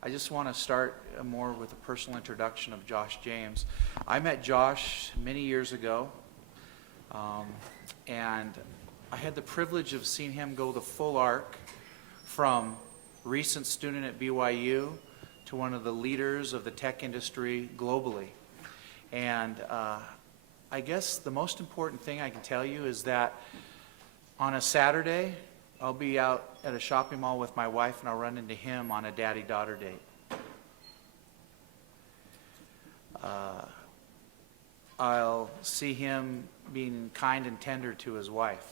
I just want to start more with a personal introduction of Josh James. I met Josh many years ago, and I had the privilege of seeing him go the full arc from recent student at BYU to one of the leaders of the tech industry globally. And I guess the most important thing I can tell you is that on a Saturday, I'll be out at a shopping mall with my wife and I'll run into him on a daddy-daughter date. I'll see him being kind and tender to his wife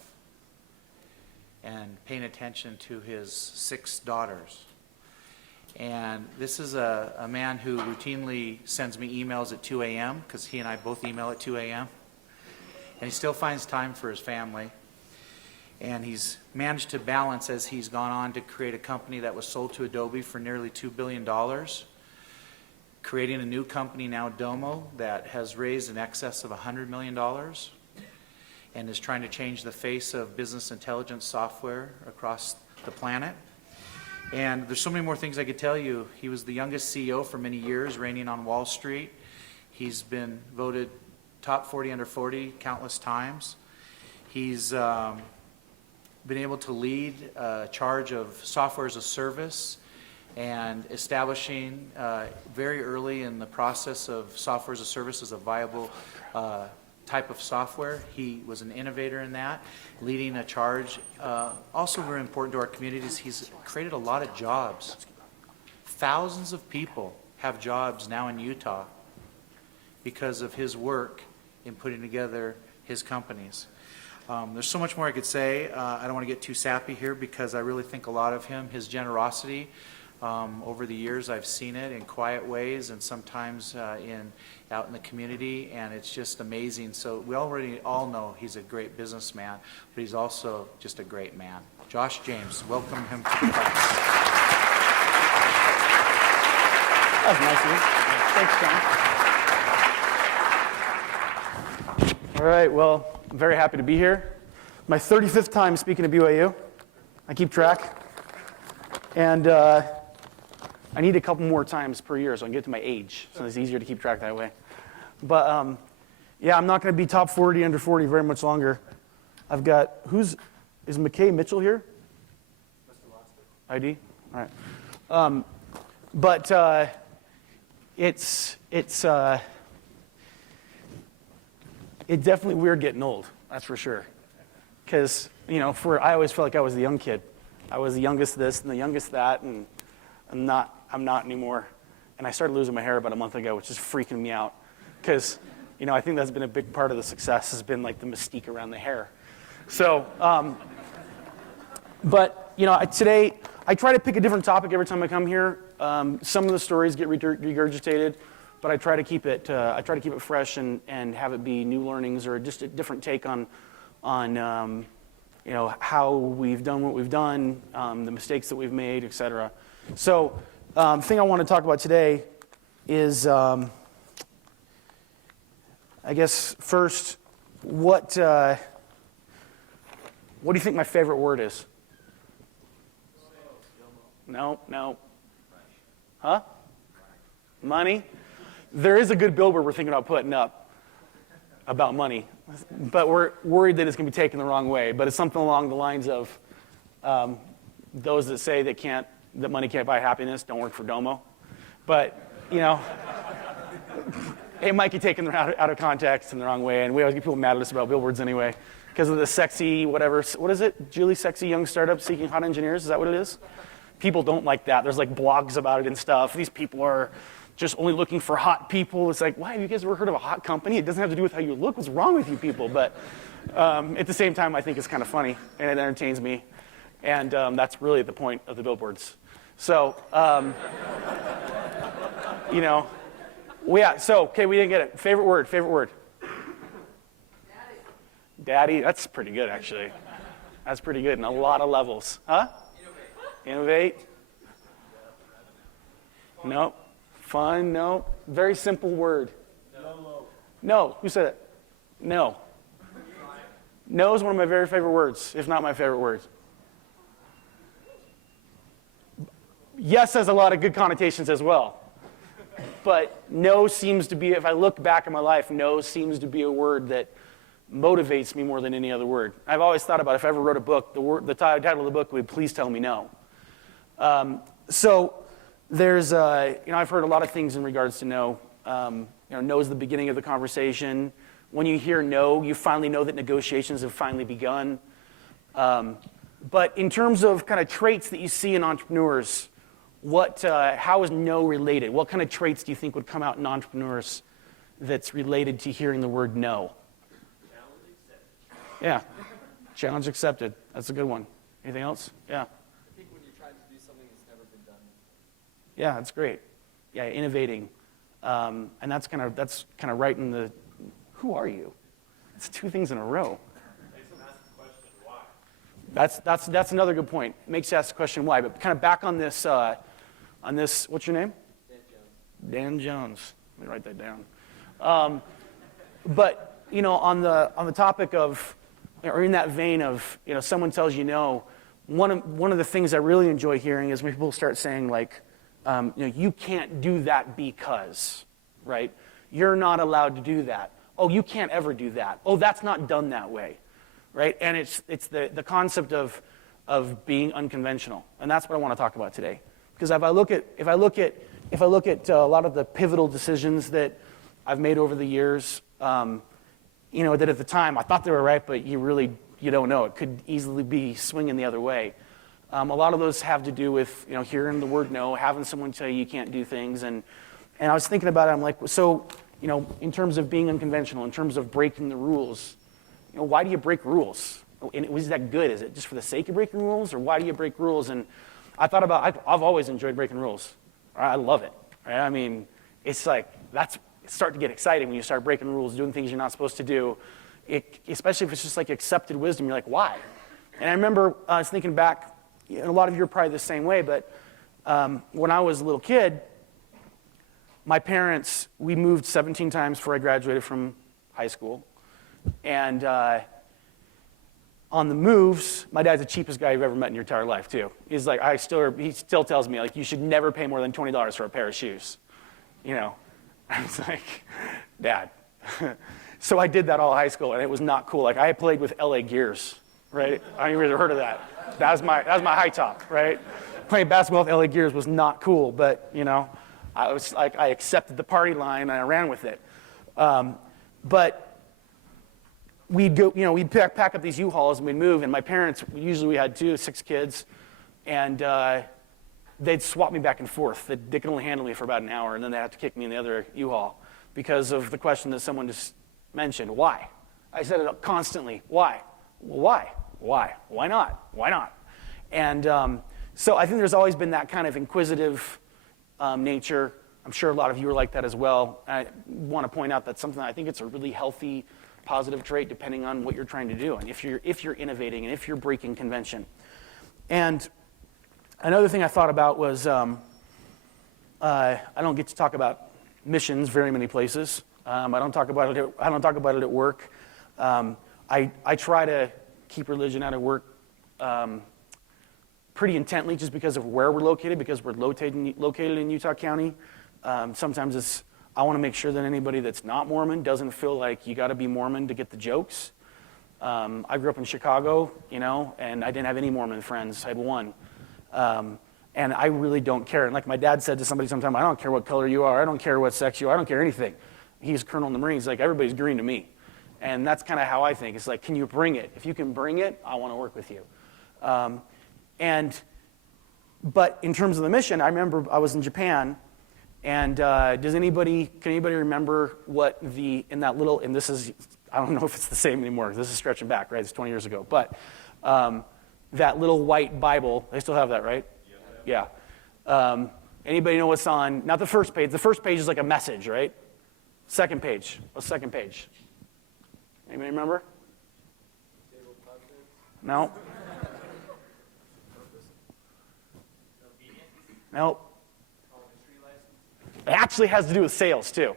and paying attention to his 6 daughters. And this is a man who routinely sends me emails at 2 a.m. because he and I both email at 2 a.m. And he still finds time for his family. And he's managed to balance as he's gone on to create a company that was sold to Adobe for nearly $2 billion, creating a new company now, Domo, that has raised in excess of $100 million and is trying to change the face of business intelligence software across the planet. And there's so many more things I could tell you. He was the youngest CEO for many years, reigning on Wall Street. He's been voted top 40 under 40 countless times. He's been able to lead a charge of software as a service and establishing very early in the process of software as a service as a viable type of software. He was an innovator in that, leading a charge. Also very important to our communities, he's created a lot of jobs. Thousands of people have jobs now in Utah because of his work in putting together his companies. There's so much more I could say. I don't want to get too sappy here because I really think a lot of him, his generosity, over the years I've seen it in quiet ways and sometimes out in the community, and it's just amazing. So we already all know he's a great businessman, but he's also just a great man. Josh James, welcome him to the class. That was nice of you. Thanks, John. All right, well, I'm very happy to be here. My 35th time speaking to BYU. I keep track. And I need a couple more times per year so I can get to my age, so it's easier to keep track that way. But yeah, I'm not going to be top 40 under 40 very much longer. I've got, is McKay Mitchell here? ID? All right. But it's definitely weird getting old, that's for sure. Because, you know, I always felt like I was the young kid. I was the youngest this and the youngest that, and I'm not anymore. And I started losing my hair about a month ago, which is freaking me out. Because, you know, I think that's been a big part of the success has been like the mystique around the hair. So, but, you know, today I try to pick a different topic every time I come here. Some of the stories get regurgitated, but I try to keep it fresh and have it be new learnings or just a different take on you know, how we've done what we've done, the mistakes that we've made, et cetera. So the thing I want to talk about today is, I guess, first, what do you think my favorite word is? No. Huh? Money? There is a good billboard we're thinking about putting up about money, but we're worried that it's going to be taken the wrong way. But it's something along the lines of those that say that money can't buy happiness don't work for Domo. But, you know, it might get taken out of context in the wrong way, and we always get people mad at us about billboards anyway because of the sexy whatever. What is it? Julie, sexy young startup seeking hot engineers? Is that what it is? People don't like that. There's like blogs about it and stuff. These people are just only looking for hot people. It's like, why have you guys ever heard of a hot company? It doesn't have to do with how you look. What's wrong with you people? But at the same time, I think it's kind of funny, and it entertains me. And that's really the point of the billboards. So, you know, yeah, so, okay, we didn't get it. Favorite word. Daddy, that's pretty good, actually. That's pretty good in a lot of levels. Huh? Innovate. No. Fun, no. Very simple word. No. Who said it? No. No is one of my very favorite words, if not my favorite word. Yes has a lot of good connotations as well. But no seems to be, if I look back at my life, no seems to be a word that motivates me more than any other word. I've always thought about if I ever wrote a book, the title of the book would Please Tell Me No. So there's, I've heard a lot of things in regards to no. No is the beginning of the conversation. When you hear no, you finally know that negotiations have finally begun. But in terms of kind of traits that you see in entrepreneurs, how is no related? What kind of traits do you think would come out in entrepreneurs that's related to hearing the word no? Challenge accepted. Yeah, challenge accepted. That's a good one. Anything else? Yeah. I think when you're trying to do something that's never been done. Yeah, that's great. Yeah, innovating, and that's kind of right in the. Who are you? It's two things in a row. Makes them ask the question, why? That's another good point. It makes you ask the question why. But kind of back on this. What's your name? Dan Jones. Dan Jones. Let me write that down. But on the topic of, or in that vein of, someone tells you no. One of the things I really enjoy hearing is when people start saying like, you can't do that because, right? You're not allowed to do that. Oh, you can't ever do that. Oh, that's not done that way, right? And it's the concept of being unconventional, and that's what I want to talk about today. Because if I look at a lot of the pivotal decisions that I've made over the years, that at the time I thought they were right, but you don't know. It could easily be swinging the other way. A lot of those have to do with hearing the word no, having someone tell you can't do things, and I was thinking about it. I'm like, so in terms of being unconventional, in terms of breaking the rules, why do you break rules? And was that good? Is it just for the sake of breaking rules, or why do you break rules? And I thought about, I've always enjoyed breaking rules. Right? I love it. Right? I mean, it's like, it's starting to get exciting when you start breaking rules, doing things you're not supposed to do, especially if it's just like accepted wisdom. You're like, why? And I remember I was thinking back, a lot of you are probably the same way, but when I was a little kid, my parents, we moved 17 times before I graduated from high school. And on the moves, my dad's the cheapest guy you've ever met in your entire life, too. He's like, he still tells me, like, you should never pay more than $20 for a pair of shoes. I was like, Dad. So I did that all high school, and it was not cool. Like, I played with LA Gears, right? I don't even ever heard of that. That was my high top, right? Playing basketball with LA Gears was not cool, but, I was like, I accepted the party line, and I ran with it. But we'd go, we'd pack up these U-Hauls and we'd move, and my parents, usually we had 6 kids, and they'd swap me back and forth. They could only handle me for about an hour, and then they'd have to kick me in the other U-Haul because of the question that someone just mentioned, why? I said it constantly, why? Well, why? Why? Why not? Why not? And so I think there's always been that kind of inquisitive nature. I'm sure a lot of you are like that as well. I want to point out that's something I think it's a really healthy, positive trait depending on what you're trying to do and if you're innovating and if you're breaking convention. And another thing I thought about was I don't get to talk about missions very many places. I don't talk about it at work. I try to keep religion out of work pretty intently just because of where we're located, because we're located in Utah County. Sometimes I want to make sure that anybody that's not Mormon doesn't feel like you got to be Mormon to get the jokes. I grew up in Chicago, and I didn't have any Mormon friends. I had one. And I really don't care. And like my dad said to somebody sometime, I don't care what color you are. I don't care what sex you are. I don't care anything. He's a colonel in the Marines. Like, everybody's green to me. And that's kind of how I think. It's like, can you bring it? If you can bring it, I want to work with you. But in terms of the mission, I remember I was in Japan, and can anybody remember what and this is, I don't know if it's the same anymore. This is stretching back, right? It's 20 years ago. But that little white Bible, they still have that, right? Yeah. Anybody know what's on, not the first page. The first page is like a message, right? Second page. What's the second page? Anybody remember? No. Nope. It actually has to do with sales, too.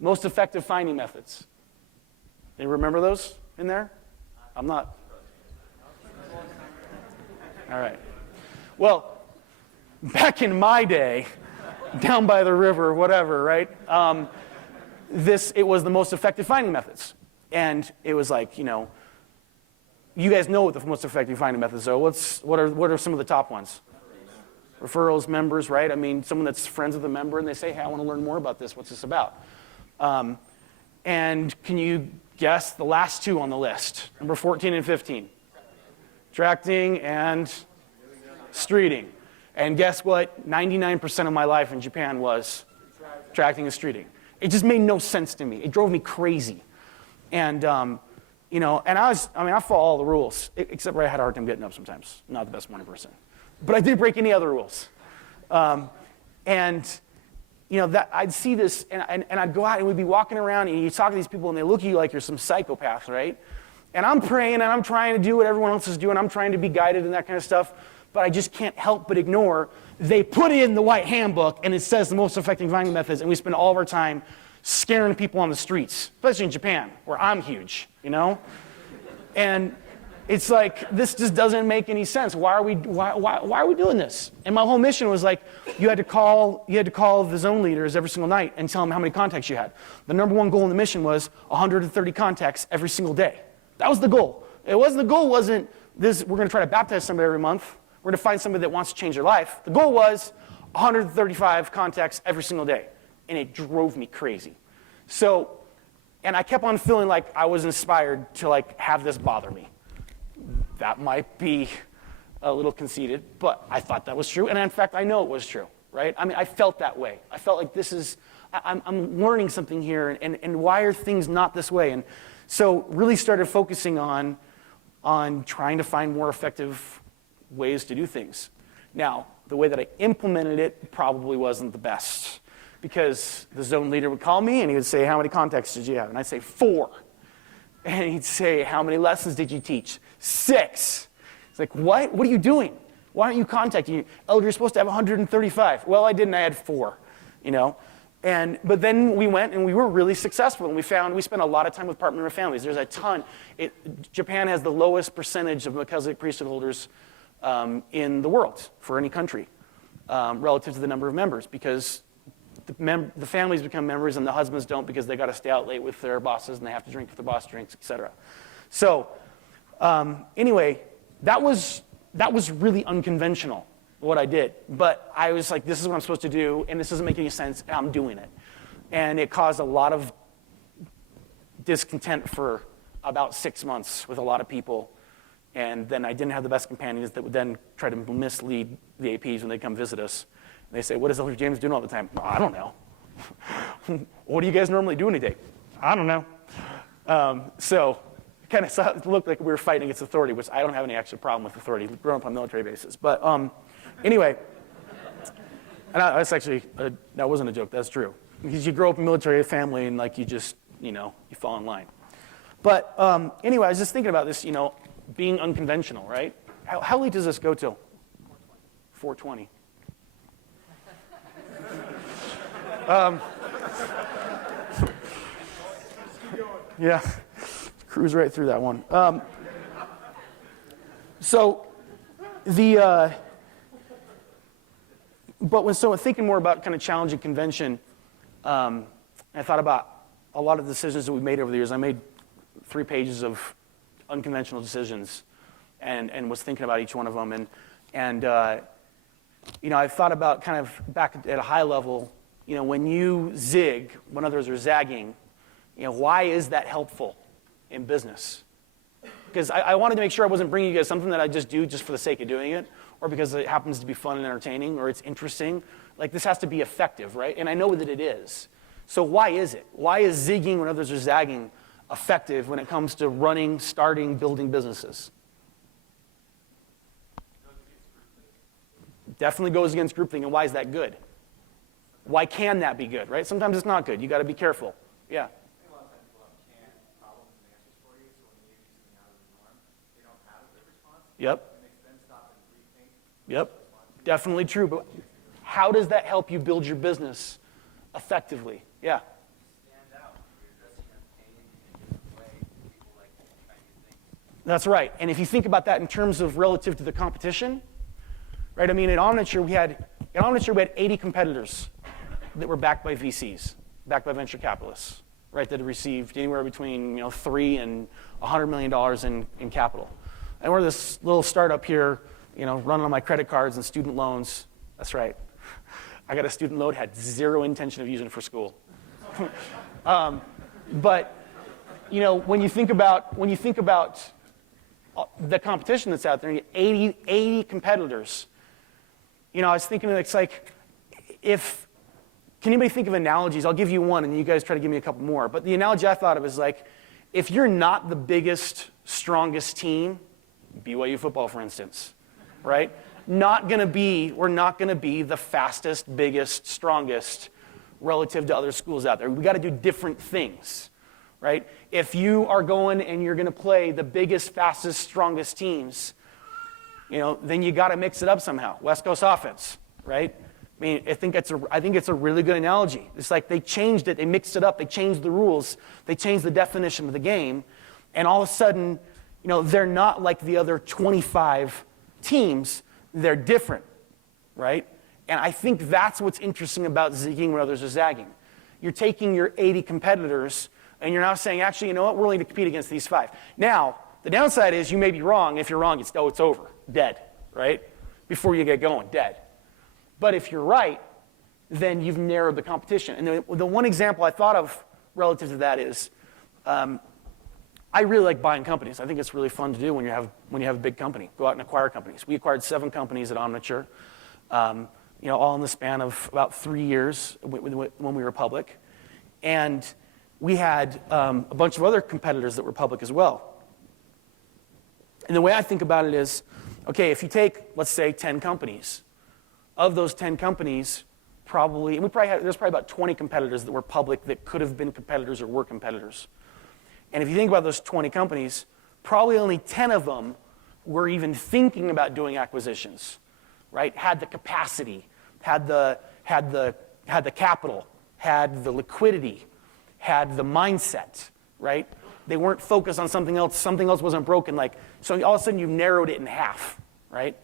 Most effective finding methods. You remember those in there? I'm not. All right. Well, back in my day, down by the river, whatever, right? It was the most effective finding methods. And it was like, you guys know what the most effective finding methods are. What are some of the top ones? Referrals, members, right? I mean, someone that's friends with a member and they say, hey, I want to learn more about this. What's this about? And can you guess the last two on the list? Number 14 and 15. Attracting and streeting. And guess what? 99% of my life in Japan was attracting and streeting. It just made no sense to me. It drove me crazy. And, and I follow all the rules, except for I had a hard time getting up sometimes. Not the best morning person. But I didn't break any other rules. That I'd see this, and I'd go out and we'd be walking around, and you talk to these people, and they look at you like you're some psychopath, right? And I'm praying, and I'm trying to do what everyone else is doing. I'm trying to be guided and that kind of stuff, but I just can't help but ignore. They put in the white handbook, and it says the most effective finding methods, and we spend all of our time scaring people on the streets, especially in Japan, where I'm huge, And it's like, this just doesn't make any sense. Why are we doing this? And my whole mission was like, you had to call the zone leaders every single night and tell them how many contacts you had. The number one goal in the mission was 130 contacts every single day. That was the goal. The goal wasn't this, we're going to try to baptize somebody every month. We're going to find somebody that wants to change their life. The goal was 135 contacts every single day. And it drove me crazy. And I kept on feeling like I was inspired to have this bother me. That might be a little conceited, but I thought that was true. And in fact, I know it was true, right? I mean, I felt that way. I felt like I'm learning something here, and why are things not this way? And so really started focusing on trying to find more effective ways to do things. Now, the way that I implemented it probably wasn't the best, because the zone leader would call me and he would say, how many contacts did you have? And I'd say 4. And he'd say, how many lessons did you teach? 6. It's like, what? What are you doing? Why aren't you contacting? Elder, you're supposed to have 135. Well, I didn't. I had 4, But then we went and we were really successful. And we spent a lot of time with partner families. There's a ton. Japan has the lowest percentage of Melchizedek priesthood holders in the world for any country relative to the number of members, because the families become members and the husbands don't, because they got to stay out late with their bosses and they have to drink if the boss drinks, etc. So anyway, that was really unconventional, what I did. But I was like, this is what I'm supposed to do, and this doesn't make any sense, and I'm doing it. And it caused a lot of discontent for about 6 months with a lot of people. And then I didn't have the best companions that would then try to mislead the APs when they come visit us. And they say, what is Elder James doing all the time? Oh, I don't know. What do you guys normally do in a day? I don't know. So it kind of looked like we were fighting against authority, which I don't have any actual problem with authority. We've grown up on military bases. But anyway, and that's actually, that wasn't a joke. That's true. Because you grow up in a military family and you just, you fall in line. But anyway, I was just thinking about this, being unconventional, right? How late does this go till? 4:20. Yeah, cruise right through that one. But when thinking more about kind of challenging convention, I thought about a lot of decisions that we've made over the years. I made 3 pages of unconventional decisions, and was thinking about each one of them, and I thought about kind of back at a high level. When you zig when others are zagging, why is that helpful in business? Because I wanted to make sure I wasn't bringing you guys something that I just do just for the sake of doing it, or because it happens to be fun and entertaining, or it's interesting. This has to be effective, right? And I know that it is. So why is it? Why is zigging when others are zagging effective when it comes to running, starting, building businesses? Definitely goes against groupthink, and why is that good? Why can that be good, right? Sometimes it's not good. You got to be careful. Yeah. I think a lot of times people have canned problems and answers for you, so when you give you something out of the norm, they don't have a good response. Yep. It makes them stop and rethink. Yep. Definitely true. But how does that help you build your business effectively? Yeah. Stand out. You're addressing a pain in a different way. People like trying new things. That's right. And if you think about that in terms of relative to the competition, right? I mean, at Omniture, we had 80 competitors that were backed by VCs, backed by venture capitalists, right? That had received anywhere between $3 and $100 million in capital. And we're this little startup here, running on my credit cards and student loans. That's right. I got a student loan, had zero intention of using it for school. But when you think about the competition that's out there, 80 competitors. I was thinking, it's like, can anybody think of analogies? I'll give you one, and you guys try to give me a couple more. But the analogy I thought of is like, if you're not the biggest, strongest team, BYU football, for instance, right? We're not going to be the fastest, biggest, strongest relative to other schools out there. We got to do different things, right? If you are going and you're going to play the biggest, fastest, strongest teams, then you got to mix it up somehow. West Coast offense, right? I mean, I think it's a really good analogy. It's like they changed it, they mixed it up, they changed the rules, they changed the definition of the game, and all of a sudden, they're not like the other 25 teams. They're different, right? And I think that's what's interesting about zigging when others are zagging. You're taking your 80 competitors, and you're now saying, actually, you know what? We're willing to compete against these 5. Now, the downside is you may be wrong. If you're wrong, it's over, dead, right? Before you get going, dead. But if you're right, then you've narrowed the competition. And the one example I thought of relative to that is, I really like buying companies. I think it's really fun to do when you have a big company. Go out and acquire companies. We acquired 7 companies at Omniture, all in the span of about 3 years when we were public. And we had a bunch of other competitors that were public as well. And the way I think about it is, okay, if you take, let's say, 10 companies, of those 10 companies, there's probably about 20 competitors that were public that could have been competitors or were competitors. And if you think about those 20 companies, probably only 10 of them were even thinking about doing acquisitions, right? Had the capacity, had the capital, had the liquidity, had the mindset, right? They weren't focused on something else. Something else wasn't broken. So all of a sudden you've narrowed it in half, right?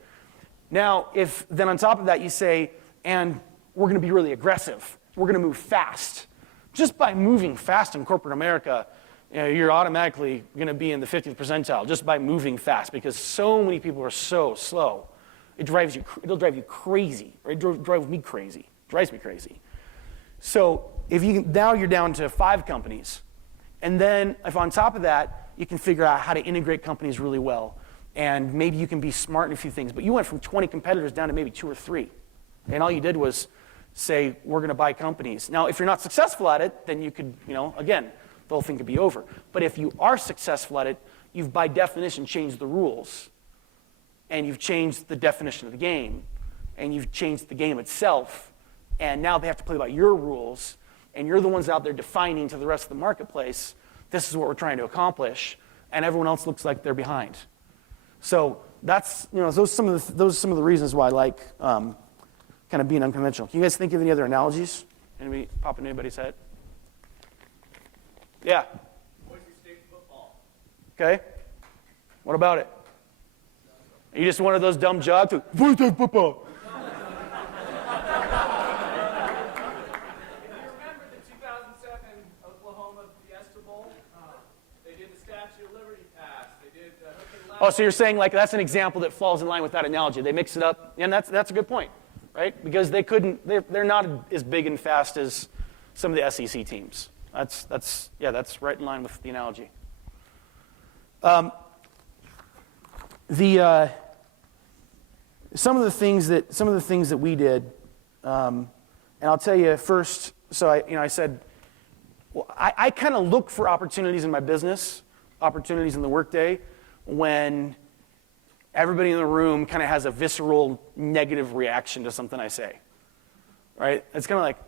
Now, if then on top of that you say, and we're going to be really aggressive, we're going to move fast. Just by moving fast in corporate America, you're automatically going to be in the 50th percentile just by moving fast because so many people are so slow. It'll drive you crazy, right? It drives me crazy. So now you're down to 5 companies. And then if on top of that, you can figure out how to integrate companies really well. And maybe you can be smart in a few things. But you went from 20 competitors down to maybe 2 or 3. And all you did was say, we're going to buy companies. Now, if you're not successful at it, then you could, again, the whole thing could be over. But if you are successful at it, you've by definition changed the rules. And you've changed the definition of the game. And you've changed the game itself. And now they have to play by your rules. And you're the ones out there defining to the rest of the marketplace, this is what we're trying to accomplish. And everyone else looks like they're behind. So that's, those are some of the reasons why I like kind of being unconventional. Can you guys think of any other analogies? Anybody pop into anybody's head? Yeah. Boise State football. Okay. What about it? Are you just one of those dumb jobs? Boise State football. If you remember the 2007 Oklahoma Fiesta Bowl, they did the Statue of Liberty pass. They did the hook and ladder. Oh, so you're saying that's an example that falls in line with that analogy. They mix it up, and that's a good point, right? Because they're not as big and fast as some of the SEC teams. That's right in line with the analogy. Some of the things that we did, and I'll tell you first. So I said, well, I kind of look for opportunities in my business, opportunities in the workday, when everybody in the room kind of has a visceral negative reaction to something I say, right? It's kind of like,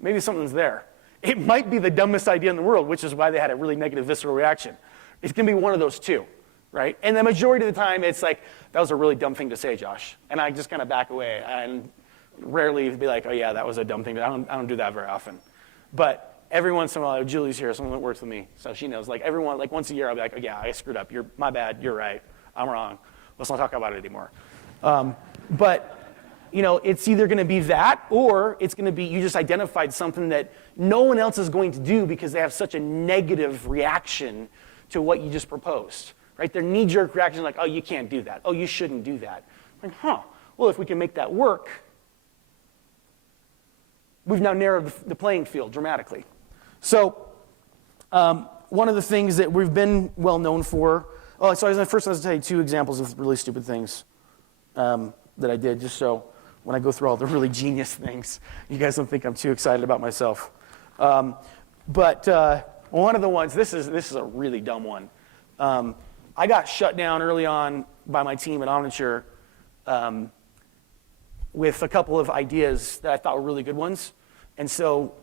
maybe something's there. It might be the dumbest idea in the world, which is why they had a really negative visceral reaction. It's going to be one of those two, right? And the majority of the time, it's like, that was a really dumb thing to say, Josh. And I just kind of back away and rarely be like, oh yeah, that was a dumb thing. I don't do that very often. But every once in a while, Julie's here, someone that works with me, so she knows. Once a year, I'll be like, oh yeah, I screwed up. My bad. You're right. I'm wrong. Let's not talk about it anymore. But it's either going to be that, or it's going to be you just identified something that no one else is going to do because they have such a negative reaction to what you just proposed, right? Their knee-jerk reaction is like, oh, you can't do that. Oh, you shouldn't do that. Like, well, if we can make that work, we've now narrowed the playing field dramatically. So one of the things that we've been well known for, first I was going to tell you 2 examples of really stupid things that I did, just so when I go through all the really genius things, you guys don't think I'm too excited about myself. But one of the ones, this is a really dumb one. I got shut down early on by my team at Omniture with a couple of ideas that I thought were really good ones. And so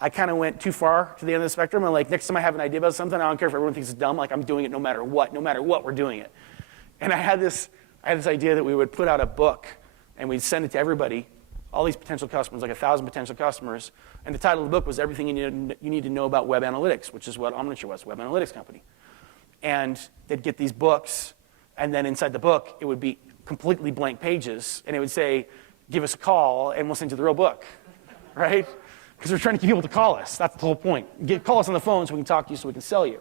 I kind of went too far to the end of the spectrum. And like, next time I have an idea about something, I don't care if everyone thinks it's dumb. Like, I'm doing it no matter what. No matter what, we're doing it. And I had this idea that we would put out a book and we'd send it to everybody, all these potential customers, like 1,000 potential customers. And the title of the book was Everything You Need to Know About Web Analytics, which is what Omniture was, web analytics company. And they'd get these books, and then inside the book, it would be completely blank pages, and it would say, give us a call, and we'll send you the real book, right? Because we're trying to get people to call us. That's the whole point. Call us on the phone so we can talk to you so we can sell you.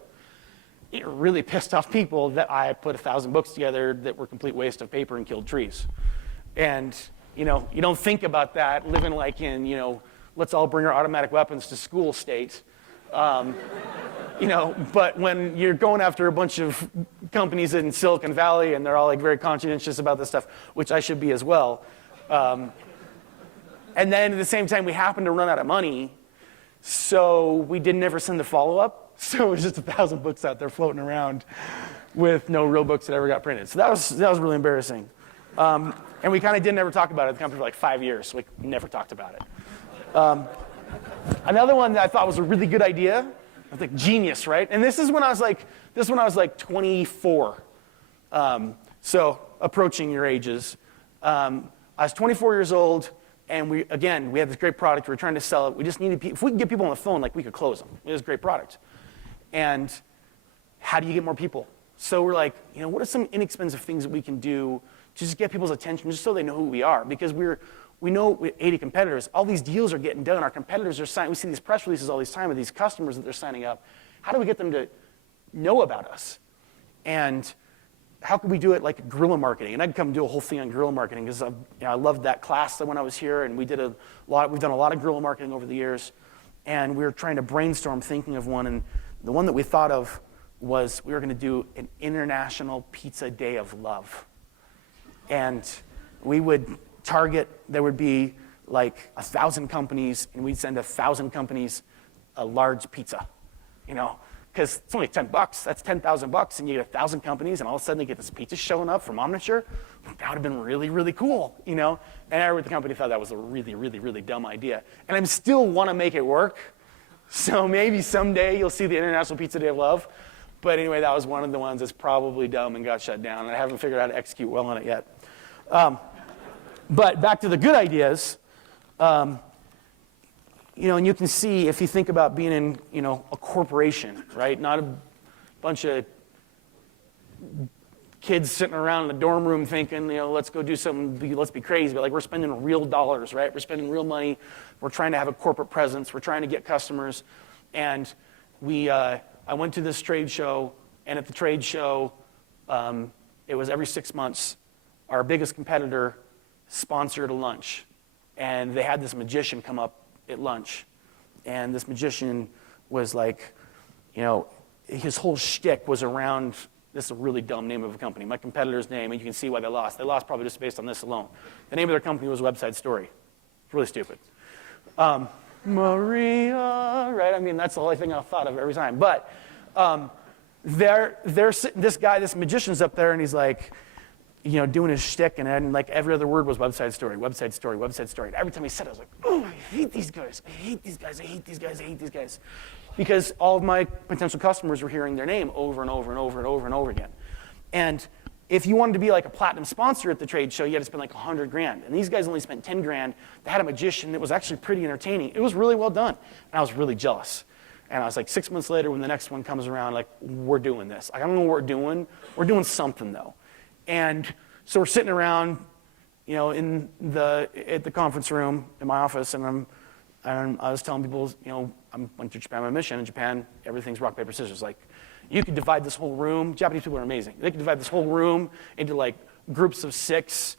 It really pissed off people that I put 1,000 books together that were a complete waste of paper and killed trees. And, you don't think about that living like in, let's all bring our automatic weapons to school state. But when you're going after a bunch of companies in Silicon Valley and they're all like very conscientious about this stuff, which I should be as well. And then at the same time, we happened to run out of money, so we didn't ever send the follow-up. So it was just 1,000 books out there floating around with no real books that ever got printed. So that was really embarrassing. And we kind of didn't ever talk about it at the company for like 5 years. So we never talked about it. Another one that I thought was a really good idea, I was like, genius, right? And this is when I was like 24. So approaching your ages. I was 24 years old, and we had this great product. We were trying to sell it. We just needed people. If we could get people on the phone, like, we could close them. It was a great product. And how do you get more people? So we're like, what are some inexpensive things that we can do to just get people's attention, just so they know who we are? Because we know with 80 competitors, all these deals are getting done. Our competitors are signing. We see these press releases all this time of these customers that they're signing up. How do we get them to know about us? And how can we do it like guerrilla marketing? And I'd come do a whole thing on guerrilla marketing because I loved that class when I was here, and we've done a lot of guerrilla marketing over the years. And we were trying to brainstorm thinking of one, and the one that we thought of was we were going to do an International Pizza Day of Love. And we would target, there would be like 1,000 companies, and we'd send 1,000 companies a large pizza, because it's only $10. That's $10,000, and you get 1,000 companies, and all of a sudden they get this pizza showing up from Omniture. That would have been really, really cool, And everyone at the company thought that was a really, really, really dumb idea. And I still want to make it work. So maybe someday you'll see the International Pizza Day of Love. But anyway, that was one of the ones that's probably dumb and got shut down, and I haven't figured out how to execute well on it yet. But back to the good ideas, and you can see if you think about being in, a corporation, right? Not a bunch of kids sitting around in the dorm room thinking, let's go do something, let's be crazy. But like, we're spending real dollars, right? We're spending real money. We're trying to have a corporate presence. We're trying to get customers. And I went to this trade show, and at the trade show, it was every 6 months, our biggest competitor sponsored a lunch. And they had this magician come up at lunch. And this magician was like, his whole shtick was around, this is a really dumb name of a company, my competitor's name, and you can see why they lost. They lost probably just based on this alone. The name of their company was Website Story. It's really stupid. Maria, right? I mean, that's the only thing I thought of every time. But this guy, this magician's up there, and he's like, doing his shtick, and like every other word was Website Story, Website Story, Website Story. And every time he said it, I was like, oh, I hate these guys. I hate these guys. I hate these guys. I hate these guys. Because all of my potential customers were hearing their name over and over and over and over and over again. And if you wanted to be like a platinum sponsor at the trade show, you had to spend like $100,000. And these guys only spent $10,000. They had a magician that was actually pretty entertaining. It was really well done. And I was really jealous. And I was like, 6 months later, when the next one comes around, like, we're doing this. I don't know what we're doing. We're doing something, though. And so we're sitting around at the conference room in my office, and I was telling people, I went to Japan on a mission. In Japan, everything's rock, paper, scissors. Like, you could divide this whole room. Japanese people are amazing. They could divide this whole room into like groups of 6,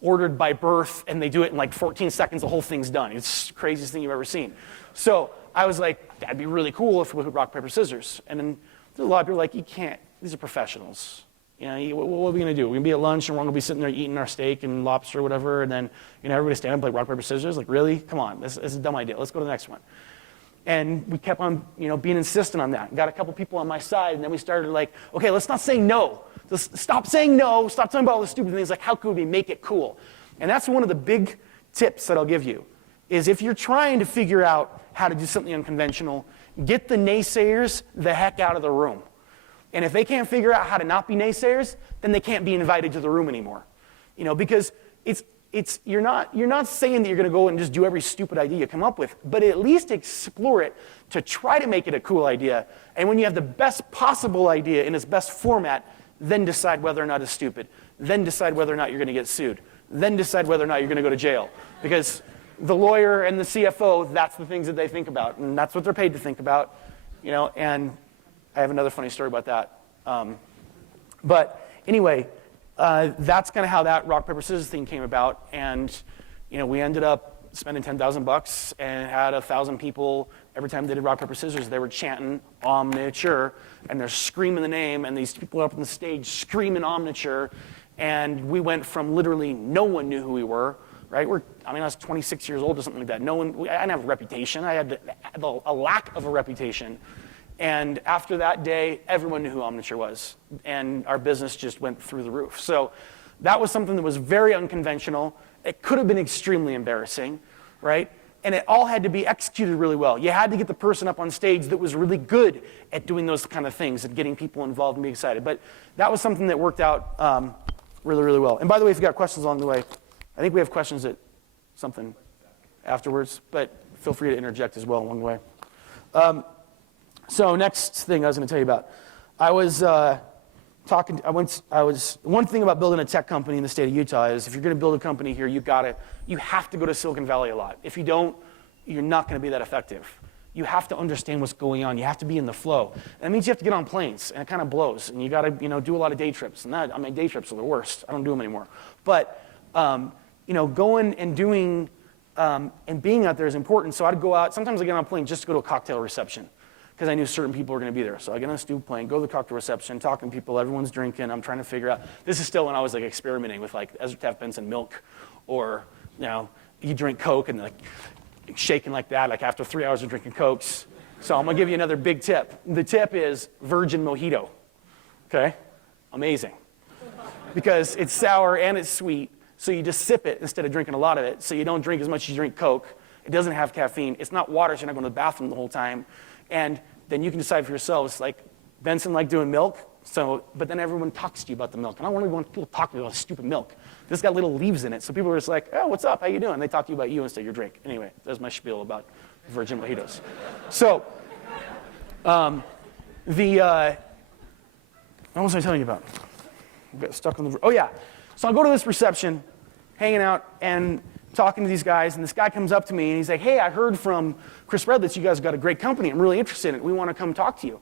ordered by birth, and they do it in like 14 seconds. The whole thing's done. It's the craziest thing you've ever seen. So I was like, that'd be really cool if we could rock, paper, scissors. And then there's a lot of people like, you can't. These are professionals. What are we going to do? We're going to be at lunch, and we're going to be sitting there eating our steak and lobster or whatever, and then everybody stand up and play rock, paper, scissors? Like, really? Come on. This is a dumb idea. Let's go to the next one. And we kept on, being insistent on that. Got a couple people on my side, and then we started like, okay, let's not say no. Let's stop saying no. Stop talking about all the stupid things. Like, how could we make it cool? And that's one of the big tips that I'll give you, is if you're trying to figure out how to do something unconventional, get the naysayers the heck out of the room. And if they can't figure out how to not be naysayers, then they can't be invited to the room anymore. Because you're not saying that you're going to go and just do every stupid idea you come up with, but at least explore it to try to make it a cool idea. And when you have the best possible idea in its best format, then decide whether or not it's stupid. Then decide whether or not you're going to get sued. Then decide whether or not you're going to go to jail. Because the lawyer and the CFO, that's the things that they think about, and that's what they're paid to think about. And I have another funny story about that. But anyway, that's kind of how that rock, paper, scissors thing came about. And we ended up spending $10,000 and had 1,000 people. Every time they did rock, paper, scissors, they were chanting Omniture, and they're screaming the name, and these people up on the stage screaming Omniture. And we went from literally no one knew who we were, right? I was 26 years old or something like that. I didn't have a reputation. I had a lack of a reputation. And after that day, everyone knew who Omniture was. And our business just went through the roof. So that was something that was very unconventional. It could have been extremely embarrassing, right? And it all had to be executed really well. You had to get the person up on stage that was really good at doing those kind of things and getting people involved and being excited. But that was something that worked out really, really well. And by the way, if you've got questions along the way, I think we have questions at something afterwards, but feel free to interject as well along the way. So next thing I was going to tell you about, one thing about building a tech company in the state of Utah is if you're going to build a company here, you have to go to Silicon Valley a lot. If you don't, you're not going to be that effective. You have to understand what's going on. You have to be in the flow. That means you have to get on planes, and it kind of blows. And you got to, do a lot of day trips. And day trips are the worst. I don't do them anymore. But going and doing and being out there is important. So I'd go out. Sometimes I get on a plane just to go to a cocktail reception, because I knew certain people were going to be there. So I get on a stupid plane, go to the cocktail reception, talking to people, everyone's drinking. I'm trying to figure out. This is still when I was experimenting with Ezra Taft Benson milk, or you drink Coke and shaking like that, after 3 hours of drinking Cokes. So I'm going to give you another big tip. The tip is virgin mojito. Okay? Amazing. Because it's sour and it's sweet, so you just sip it instead of drinking a lot of it, so you don't drink as much as you drink Coke. It doesn't have caffeine. It's not water, so you're not going to the bathroom the whole time. And then you can decide for yourselves, Benson liked doing milk, but then everyone talks to you about the milk. And I don't really want people to talk to me about stupid milk. This got little leaves in it, so people are just oh, what's up, how you doing? They talk to you about you instead of your drink. Anyway, that's my spiel about virgin mojitos. So, what was I telling you about? I got stuck on oh yeah. So I go to this reception, hanging out, and talking to these guys, and this guy comes up to me, and he's like, hey, I heard from Chris Red that you guys got a great company. I'm really interested in it. We want to come talk to you.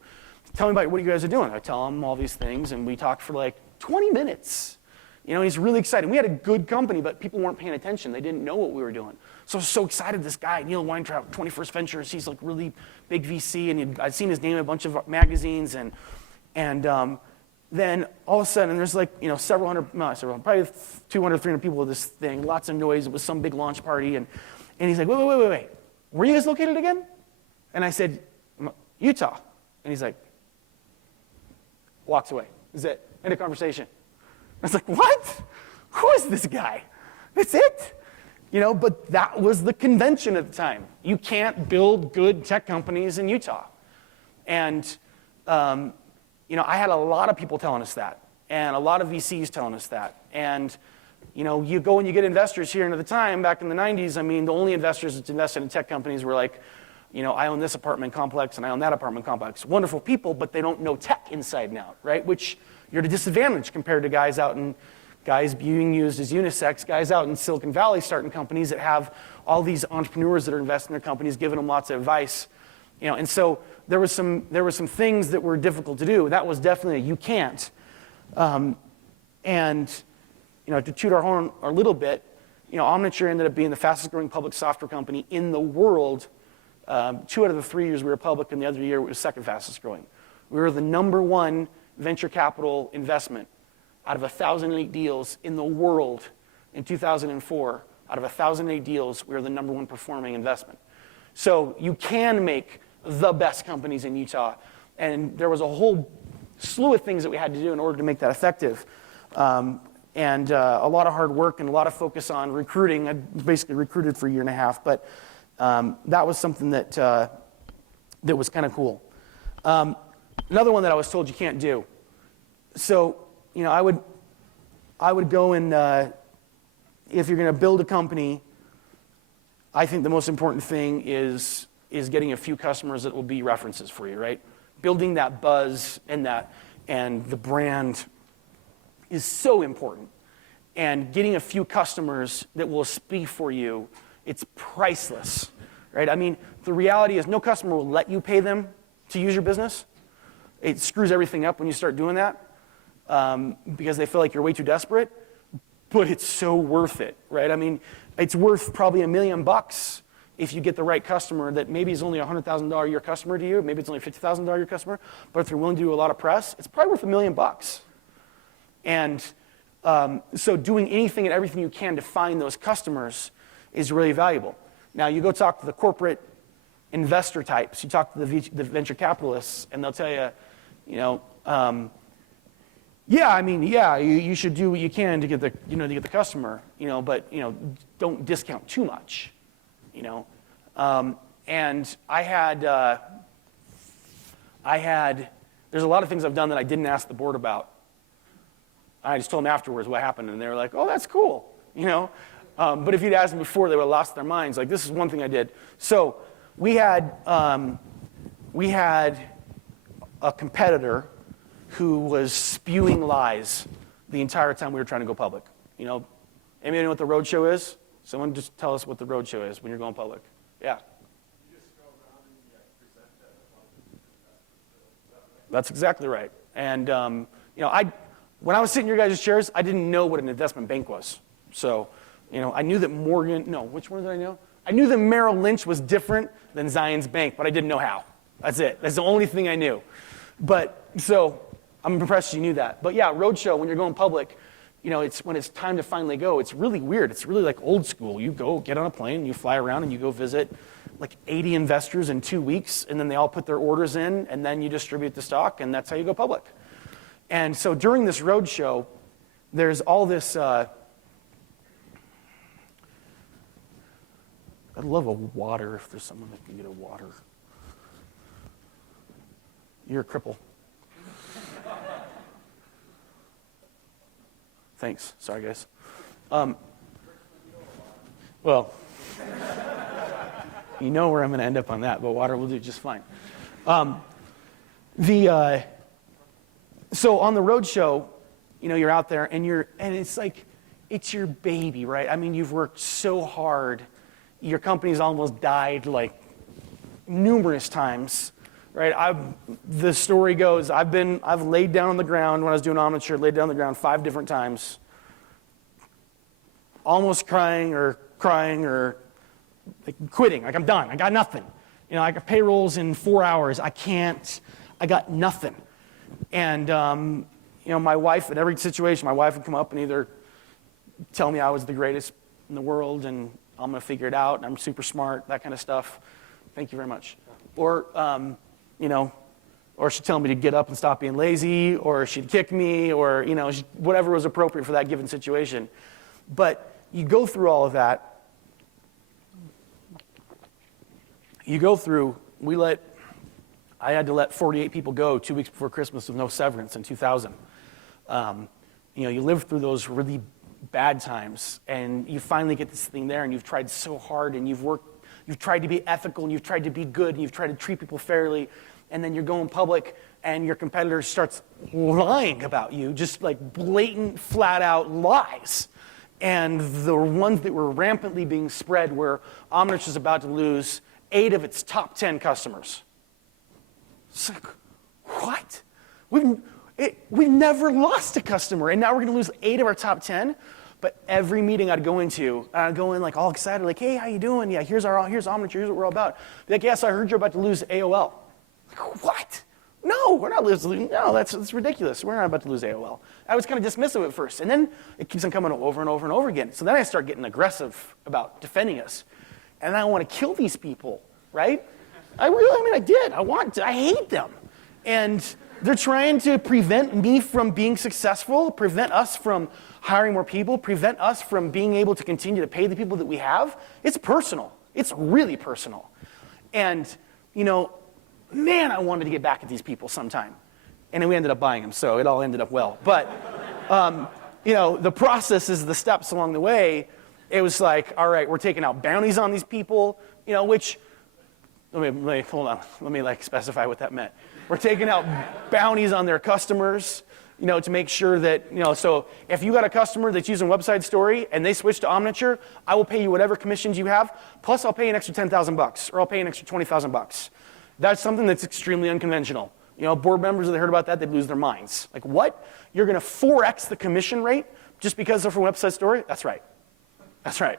Tell me about what you guys are doing. I tell him all these things, and we talk for 20 minutes. He's really excited. We had a good company, but people weren't paying attention. They didn't know what we were doing. So I was so excited. This guy, Neil Weintraub, 21st Ventures, he's really big VC, and I'd seen his name in a bunch of magazines, and then all of a sudden, there's several hundred, probably 200, 300 people at this thing, lots of noise. It was some big launch party, and he's like, wait. Where are you guys located again? And I said, Utah. And he's like, walks away. Is it? End of conversation. I was like, what? Who is this guy? That's it? But that was the convention at the time. You can't build good tech companies in Utah. And, I had a lot of people telling us that, and a lot of VCs telling us that. And, you go and you get investors here, and at the time, back in the 90s, the only investors that invested in tech companies were I own this apartment complex, and I own that apartment complex. Wonderful people, but they don't know tech inside and out, right? Which you're at a disadvantage compared to guys out in guys being used as unisex, guys out in Silicon Valley starting companies that have all these entrepreneurs that are investing in their companies, giving them lots of advice. And so there were some things that were difficult to do. That was definitely you can't. And to toot our horn a little bit, Omniture ended up being the fastest growing public software company in the world. 2 out of the 3 years we were public, and the other year it was second fastest growing. We were the #1 venture capital investment out of 1,008 deals in the world in 2004. Out of 1,008 deals, we were the #1 performing investment. So you can make the best companies in Utah. And there was a whole slew of things that we had to do in order to make that effective. And a lot of hard work and a lot of focus on recruiting. I basically recruited for a year and a half, but that was something that was kind of cool. Another one that I was told you can't do. So, I would go and if you're going to build a company, I think the most important thing is getting a few customers that will be references for you, right? Building that buzz and the brand is so important. And getting a few customers that will speak for you, it's priceless, right? I mean, the reality is no customer will let you pay them to use your business. It screws everything up when you start doing that because they feel like you're way too desperate, but it's so worth it, right? I mean, it's worth probably $1 million if you get the right customer that maybe is only a $100,000 a year customer to you, maybe it's only a $50,000 a year customer, but if they're willing to do a lot of press, it's probably worth $1 million. And so doing anything and everything you can to find those customers is really valuable. Now, you go talk to the corporate investor types, you talk to the venture capitalists, and they'll tell you, you should do what you can to get the customer, but don't discount too much, And I had there's a lot of things I've done that I didn't ask the board about. I just told them afterwards what happened, and they were like, "Oh, that's cool," But if you'd asked them before, they would have lost their minds. Like, this is one thing I did. So we had a competitor who was spewing lies the entire time we were trying to go public. Anybody know what the roadshow is? Someone just tell us what the roadshow is when you're going public. Yeah. You just go around and present that to a lot of different investors. That's exactly right. And when I was sitting in your guys' chairs, I didn't know what an investment bank was. So, I knew that which one did I know? I knew that Merrill Lynch was different than Zions Bank, but I didn't know how. That's it. That's the only thing I knew. But, so, I'm impressed you knew that. But yeah, roadshow, when you're going public, it's when it's time to finally go, it's really weird. It's really like old school. You go get on a plane, you fly around, and you go visit like 80 investors in 2 weeks, and then they all put their orders in, and then you distribute the stock, and that's how you go public. And so during this roadshow, there's all this, I'd love a water if there's someone that can get a water. You're a cripple. Thanks. Sorry, guys. Well, you know where I'm going to end up on that, but water will do just fine. So on the roadshow, you're out there and it's like, it's your baby, right? I mean, you've worked so hard. Your company's almost died like numerous times, right? The story goes, I've laid down on the ground when I was doing Omniture, laid down on the ground 5 different times, almost crying or like quitting, like I'm done, I got nothing. I got payrolls in 4 hours, I got nothing. And, my wife, in every situation, my wife would come up and either tell me I was the greatest in the world and I'm going to figure it out and I'm super smart, that kind of stuff. Thank you very much. Or, or she'd tell me to get up and stop being lazy, or she'd kick me, or, whatever was appropriate for that given situation. But you go through all of that. I had to let 48 people go 2 weeks before Christmas with no severance in 2000. You live through those really bad times, and you finally get this thing there, and you've tried so hard, and you've tried to be ethical, and you've tried to be good, and you've tried to treat people fairly, and then you're going public, and your competitor starts lying about you, just like blatant, flat-out lies. And the ones that were rampantly being spread were Omniture is about to lose 8 of its top 10 customers. It's like, what? We've never lost a customer, and now we're going to lose 8 of our top 10? But every meeting I'd go into, I'd go in like all excited, like, hey, how you doing? Yeah, here's Omniture, here's what we're all about. Be like, yes, I heard you're about to lose AOL. Like, what? No, we're not losing. No, that's ridiculous. We're not about to lose AOL. I was kind of dismissive at first, and then it keeps on coming over and over and over again. So then I start getting aggressive about defending us, and I want to kill these people, right? I did. I hate them, and they're trying to prevent me from being successful, prevent us from hiring more people, prevent us from being able to continue to pay the people that we have. It's personal. It's really personal, and man, I wanted to get back at these people sometime. And then we ended up buying them, so it all ended up well. But, the processes, the steps along the way, it was like, all right, we're taking out bounties on these people, which, let me specify what that meant. We're taking out bounties on their customers, to make sure that, so if you got a customer that's using Website Story and they switch to Omniture, I will pay you whatever commissions you have, plus I'll pay you an extra $10,000, or I'll pay you an extra $20,000. That's something that's extremely unconventional. Board members, if they heard about that, they'd lose their minds. Like, what? You're going to 4x the commission rate just because they're from Website Story? That's right. That's right.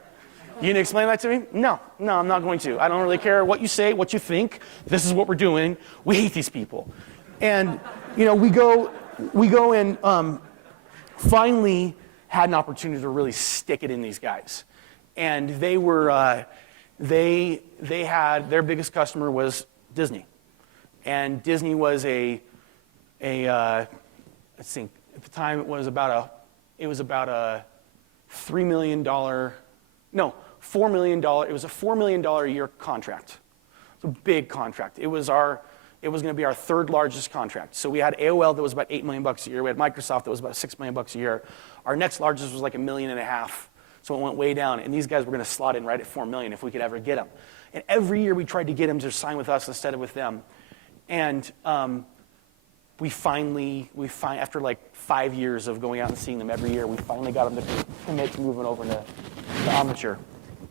You going to explain that to me? No, I'm not going to. I don't really care what you say, what you think. This is what we're doing. We hate these people. And, we go and finally had an opportunity to really stick it in these guys. And they were, they had, their biggest customer was Disney. And Disney was let's see, at the time it was about a $4 million, it was a $4 million a year contract. It's a big contract. It was going to be our 3rd largest contract. So we had AOL that was about $8 million a year. We had Microsoft that was about $6 million a year. Our next largest was like $1.5 million. So it went way down. And these guys were going to slot in right at $4 million if we could ever get them. And every year we tried to get them to sign with us instead of with them. And we finally, after like 5 years of going out and seeing them every year, we finally got them to commit to moving over to Omniture.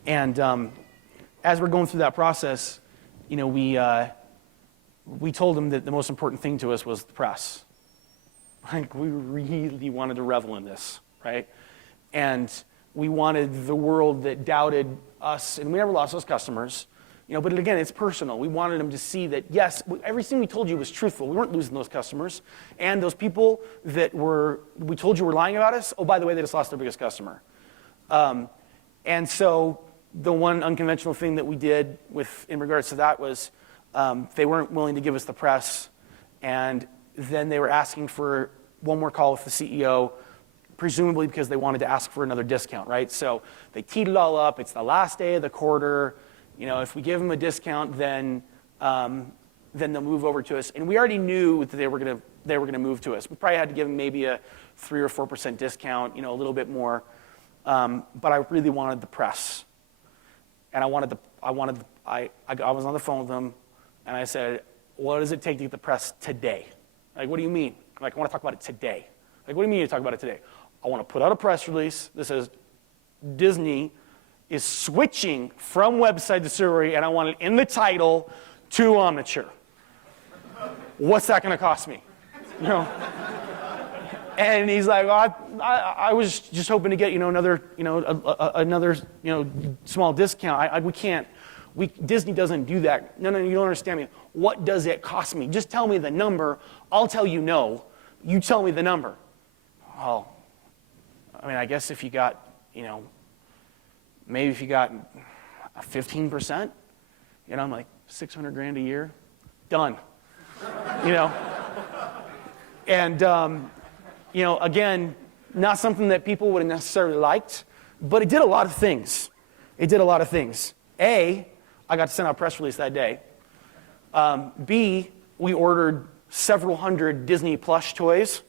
And as we're going through that process, we told them that the most important thing to us was the press. Like, we really wanted to revel in this, right? And we wanted the world that doubted us, and we never lost those customers, but again, it's personal. We wanted them to see that, yes, everything we told you was truthful. We weren't losing those customers. And those people that we told you were lying about us, oh, by the way, they just lost their biggest customer. And so the one unconventional thing that we did in regards to that was they weren't willing to give us the press, and then they were asking for one more call with the CEO, presumably because they wanted to ask for another discount, right? So they teed it all up. It's the last day of the quarter. If we give them a discount, then they'll move over to us. And we already knew that they were going to move to us. We probably had to give them maybe a 3 or 4% discount, a little bit more. But I really wanted the press, and I was on the phone with them, and I said, "What does it take to get the press today? Like, what do you mean? Like, I want to talk about it today. Like, what do you mean you talk about it today? I want to put out a press release that says Disney is switching from Website to Story, and I want it in the title to Omniture. What's that going to cost me?" And he's like, "Oh, I was just hoping to get another small discount. We can't. Disney doesn't do that. No, you don't understand me. What does it cost me? Just tell me the number. I'll tell you no. You tell me the number." Oh, I guess if you got maybe if you got 15%, I'm like $600,000 a year, done. And again, not something that people would have necessarily liked, but it did a lot of things. A, I got to send out a press release that day. B, we ordered several hundred Disney plush toys,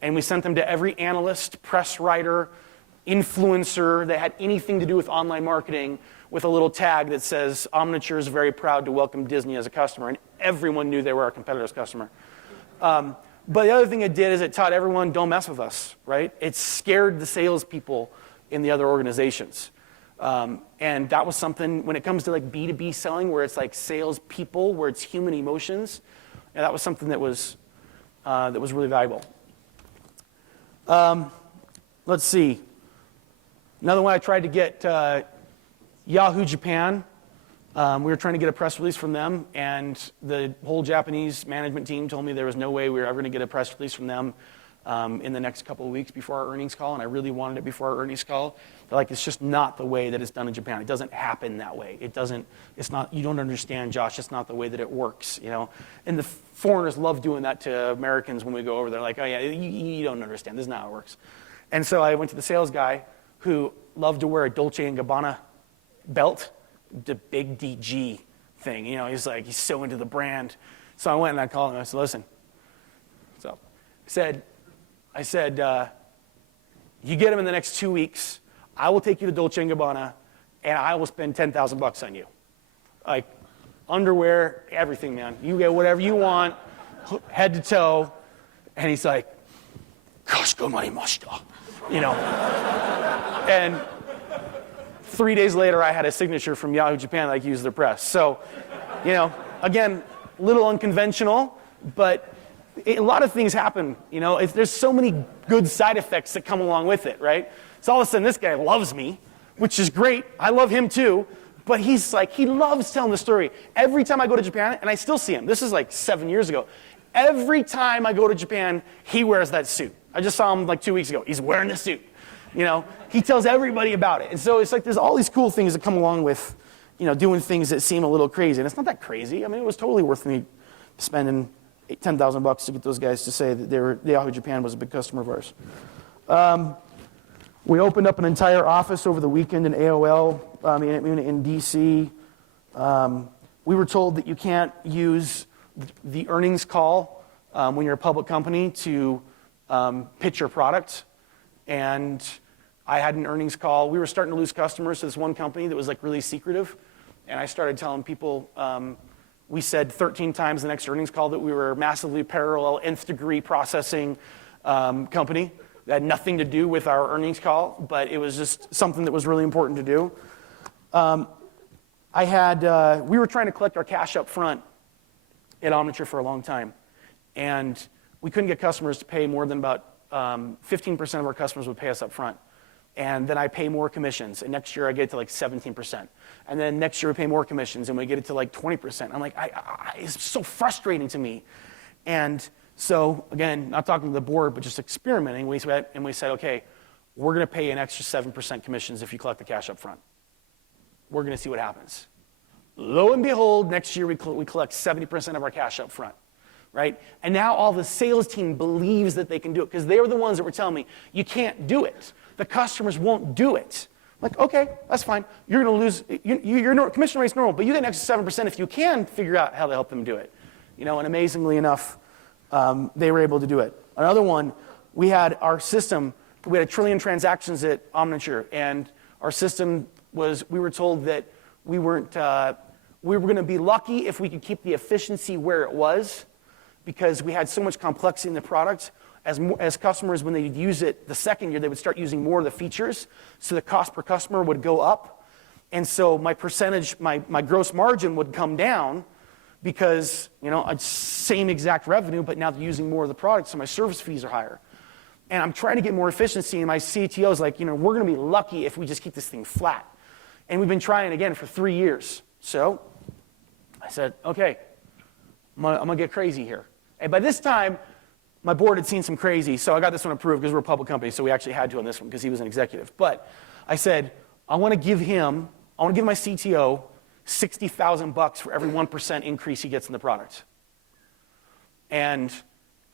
and we sent them to every analyst, press writer, influencer that had anything to do with online marketing with a little tag that says, "Omniture is very proud to welcome Disney as a customer," and everyone knew they were our competitor's customer. But the other thing it did is it taught everyone, don't mess with us, right? It scared the salespeople in the other organizations. And that was something, when it comes to like B2B selling, where it's like salespeople, where it's human emotions, and that was something that was really valuable. Let's see. Another one I tried to get Yahoo Japan. We were trying to get a press release from them, and the whole Japanese management team told me there was no way we were ever going to get a press release from them in the next couple of weeks before our earnings call, and I really wanted it before our earnings call. They're like, it's just not the way that it's done in Japan. It doesn't happen that way. It's not, you don't understand, Josh, it's not the way that it works, you know. And the foreigners love doing that to Americans when we go over there, like, oh yeah, you don't understand, this is not how it works. And so I went to the sales guy who loved to wear a Dolce & Gabbana belt, the big DG thing, you know, he's so into the brand. So I went and I called him, I said, listen, so I said, you get him in the next 2 weeks, I will take you to Dolce & Gabbana, and I will spend $10,000 on you. Like, underwear, everything, man. You get whatever you want, head to toe. And he's like, Kashikomarimashita, you know. And 3 days later, I had a signature from Yahoo Japan that I could use their press. So, you know, again, a little unconventional, but a lot of things happen, you know. There's so many good side effects that come along with it, right? So all of a sudden, this guy loves me, which is great. I love him too, but he's like, he loves telling the story. Every time I go to Japan, and I still see him, this is like 7 years ago, every time I go to Japan, he wears that suit. I just saw him like 2 weeks ago. He's wearing the suit, you know. He tells everybody about it. And so it's like there's all these cool things that come along with, you know, doing things that seem a little crazy. And it's not that crazy. I mean, it was totally worth me spending $10,000 to get those guys to say that Yahoo Japan was a big customer of ours. We opened up an entire office over the weekend in AOL, in DC. We were told that you can't use the earnings call when you're a public company to pitch your product. And I had an earnings call. We were starting to lose customers to this one company that was like really secretive. And I started telling people, we said 13 times the next earnings call that we were a massively parallel nth degree processing company that had nothing to do with our earnings call, but it was just something that was really important to do. We were trying to collect our cash up front at Omniture for a long time, and we couldn't get customers to pay more than about 15% of our customers would pay us up front. And then I pay more commissions, and next year I get it to like 17%. And then next year we pay more commissions, and we get it to like 20%. I'm like, it's so frustrating to me. And so, again, not talking to the board, but just experimenting, we said, okay, we're going to pay an extra 7% commissions if you collect the cash up front. We're going to see what happens. Lo and behold, next year we collect 70% of our cash up front, right? And now all the sales team believes that they can do it, because they were the ones that were telling me, you can't do it. The customers won't do it. I'm like, okay, that's fine. You're going to lose, your commission rate's normal, but you get an extra 7% if you can figure out how to help them do it. You know, and amazingly enough, they were able to do it. Another one, we had our system, we had 1 trillion transactions at Omniture, and our system was, we were told that we were going to be lucky if we could keep the efficiency where it was, because we had so much complexity in the product. As customers, when they'd use it the second year, they would start using more of the features, so the cost per customer would go up. And so my percentage, my gross margin would come down, because, you know, same exact revenue, but now they're using more of the product, so my service fees are higher. And I'm trying to get more efficiency, and my CTO is like, you know, we're going to be lucky if we just keep this thing flat. And we've been trying again for 3 years. So I said, okay, I'm going to get crazy here. And by this time, my board had seen some crazy, so I got this one approved because we're a public company, so we actually had to on this one because he was an executive. But I said, I want to give my CTO $60,000 for every 1% increase he gets in the product. And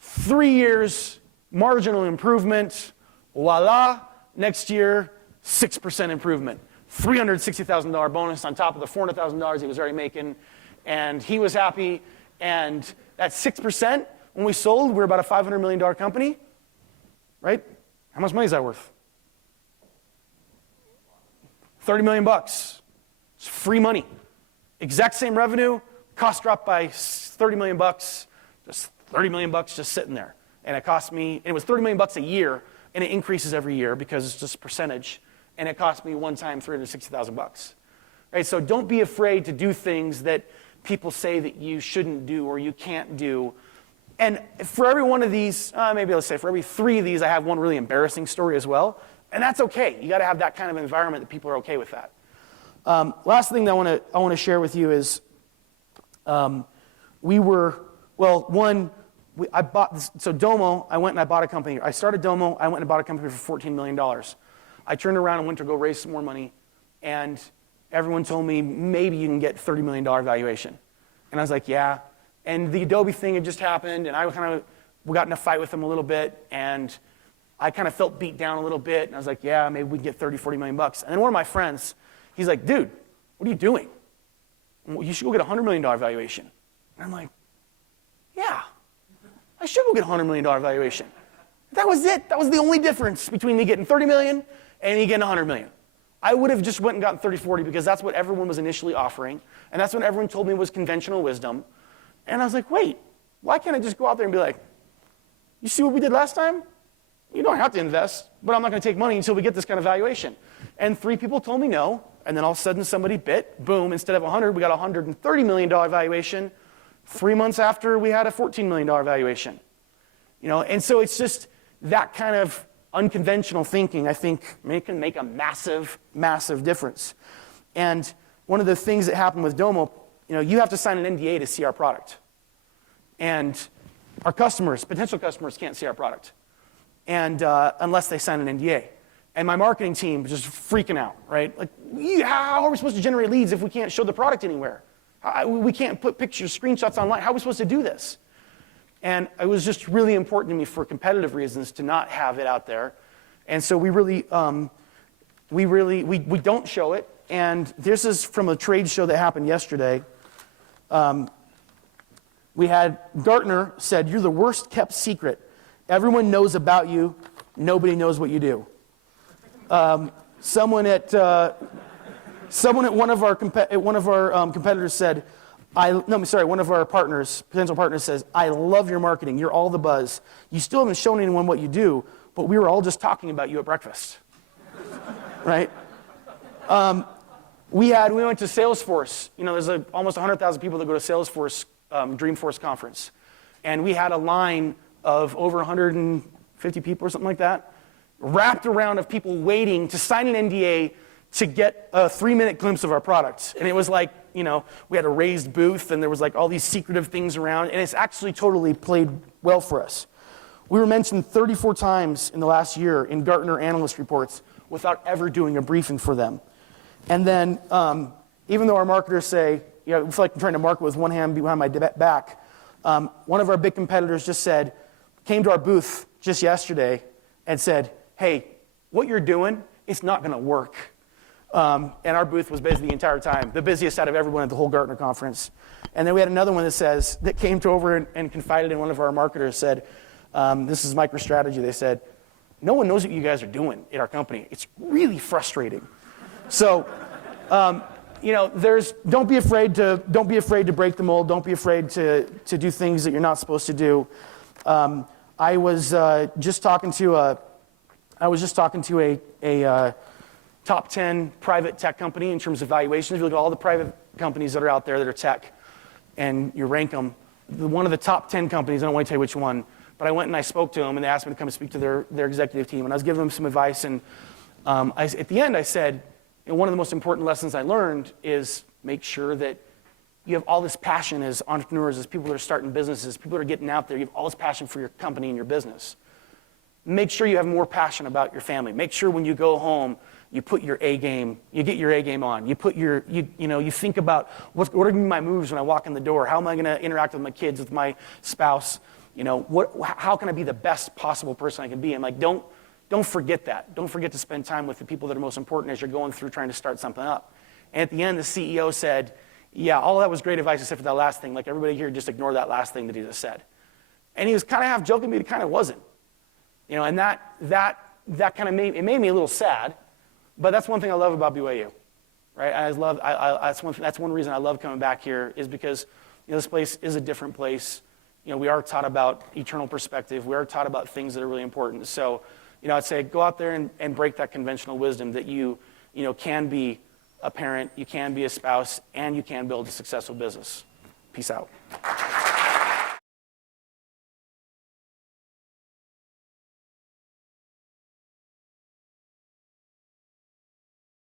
3 years, marginal improvement, voila, next year, 6% improvement. $360,000 bonus on top of the $400,000 he was already making, and he was happy. And that 6%, when we sold, we were about a $500 million company, right? How much money is that worth? $30 million. It's free money. Exact same revenue, cost dropped by $30 million, just $30 million just sitting there. And it cost me, it was $30 million a year, and it increases every year because it's just a percentage. And it cost me one time $360,000. Right? So don't be afraid to do things that people say that you shouldn't do or you can't do. And for every one of these, maybe let's say for every 3 of these, I have one really embarrassing story as well. And that's okay. You got to have that kind of environment that people are okay with that. Last thing that I want to share with you is I bought this, so Domo, I went and I bought a company. I started Domo, I went and bought a company for $14 million. I turned around and went to go raise some more money, and everyone told me maybe you can get $30 million valuation. And I was like, yeah. And the Adobe thing had just happened, and we got in a fight with them a little bit, and I kind of felt beat down a little bit, and I was like, yeah, maybe we can get 30, 40 million bucks. And then one of my friends, he's like, dude, what are you doing? You should go get a $100 million valuation. And I'm like, yeah, I should go get a $100 million valuation. That was it. That was the only difference between me getting 30 million and me getting 100 million. I would have just went and gotten 30, 40 because that's what everyone was initially offering, and that's what everyone told me was conventional wisdom. And I was like, wait, why can't I just go out there and be like, you see what we did last time? You don't have to invest, but I'm not going to take money until we get this kind of valuation. And 3 people told me no, and then all of a sudden somebody bit, boom, instead of 100, we got a $130 million valuation. 3 months after, we had a $14 million valuation. And so it's just that kind of unconventional thinking, I think, can make a massive, massive difference. And one of the things that happened with Domo, you have to sign an NDA to see our product. And our customers, potential customers, can't see our product, and unless they sign an NDA. And my marketing team was just freaking out, right? Like, how are we supposed to generate leads if we can't show the product anywhere? We can't put pictures, screenshots online. How are we supposed to do this? And it was just really important to me for competitive reasons to not have it out there. And so we don't show it. And this is from a trade show that happened yesterday. We had Gartner said, you're the worst kept secret. Everyone knows about you. Nobody knows what you do. Someone at one of our competitors said, one of our potential partners says, I love your marketing. You're all the buzz. You still haven't shown anyone what you do, but we were all just talking about you at breakfast. Right? We went to Salesforce. There's almost 100,000 people that go to Salesforce Dreamforce conference. And we had a line of over 150 people or something like that, wrapped around of people waiting to sign an NDA to get a 3-minute glimpse of our product. And it was like, we had a raised booth, and there was like all these secretive things around, and it's actually totally played well for us. We were mentioned 34 times in the last year in Gartner analyst reports without ever doing a briefing for them. And then, even though our marketers say, we feel like I'm trying to market with one hand behind my back, one of our big competitors just came to our booth just yesterday and said, hey, what you're doing, it's not going to work. And our booth was busy the entire time, the busiest out of everyone at the whole Gartner conference. And then we had another one that came over and confided in one of our marketers, said, this is MicroStrategy. They said, no one knows what you guys are doing at our company. It's really frustrating. So, don't be afraid to break the mold. Don't be afraid to do things that you're not supposed to do. I was just talking to a top 10 private tech company in terms of valuations. If you look at all the private companies that are out there that are tech, and you rank them, one of the top 10 companies, I don't want to tell you which one, but I went and I spoke to them, and they asked me to come and speak to their executive team, and I was giving them some advice, and at the end I said, one of the most important lessons I learned is make sure that you have all this passion as entrepreneurs, as people that are starting businesses, people that are getting out there, you have all this passion for your company and your business. Make sure you have more passion about your family. Make sure when you go home, you put your A game, you get your A game on. You think about what are going to be my moves when I walk in the door? How am I going to interact with my kids, with my spouse? How can I be the best possible person I can be? And don't forget that. Don't forget to spend time with the people that are most important as you're going through trying to start something up. And at the end, the CEO said, yeah, all that was great advice except for that last thing. Like, everybody here, just ignore that last thing that he just said. And he was kind of half joking, but he kind of wasn't. And that kind of made me a little sad. But that's one thing I love about BYU, right? That's one reason I love coming back here, is because this place is a different place. we are taught about eternal perspective. We are taught about things that are really important. So, I'd say go out there and break that conventional wisdom that you can be a parent, you can be a spouse, and you can build a successful business. Peace out.